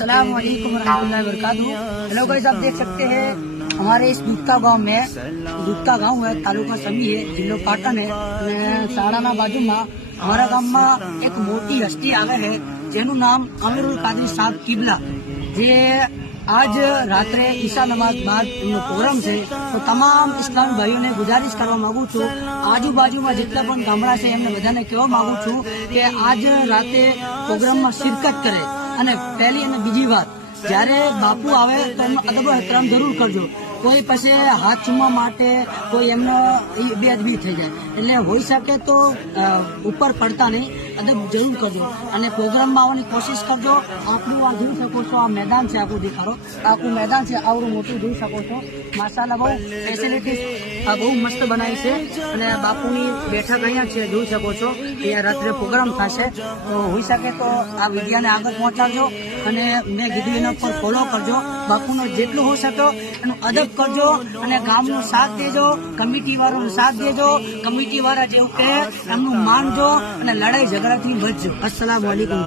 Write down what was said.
अस्सलाम वालेकुम रहमतुल्लाहि वबरकातुहू। हेलो गाइस, आप देख सकते हैं हमारे इस दूधका गांव में, दूधका गांव है, तालुका समी है, जिल्लो पाटण है અને શાળાના બાજુમાં અમારા ગામમાં એક મોટી હસ્તી આવે છે જેનું નામ અમીરુલ કાદરી સાહેબ કિબલા, જે आज रात्रे ईशा नमाज बाद प्रोग्राम है। तो तमाम इस्लामी भाईओ ने गुजारिश करवा मांगू छू, आजूबाजू में जितना पण गामड़ा है एमने बधाने कहेवा मांगू छू कि आज राते प्रोग्राम में शिरकत करे। अने पहली अने बीजी बात, जયારે बापू आवे तो एमनो अदब एहतराम जरूर करजो। कोई पछे हाथ चूमवा माटे कोई एमनो बेअदबी थई जाए, એટલે હોઈ શકે તો ઉપર પડતા નહીં, અદબ જરૂર કરજો અને પ્રોગ્રામમાં આવવાની કોશિશ કરજો। આપણું આ જોઈ શકો છો, આ મેદાન છે, આખું દેખાડો, આખું મેદાન છે, આવડું મોટું જોઈ શકો છો। માશાલ્લાહ બહુ ફેસિલિટીઝ બહુ મસ્ત બનાવી છે અને બાપુની બેઠક અહીંયા છે, જોઈ શકો છો। અહીંયા રાત્રે પ્રોગ્રામ થશે, તો હોઈ શકે તો આ વિડિયાને આગળ પહોંચાડજો અને મેં કીધું એના ઉપર ફોલો કરજો। બાપુનો જેટલું હો શકે એનું અદબ કરજો અને ગામનો સાથ દેજો, કમિટી વાળાનો સાથ દેજો, કમિટી વાળા જેવું કહે એમનું માનજો અને લડાઈ ઝઘડાથી બચજો। અસ્સલામુ અલૈકુમ।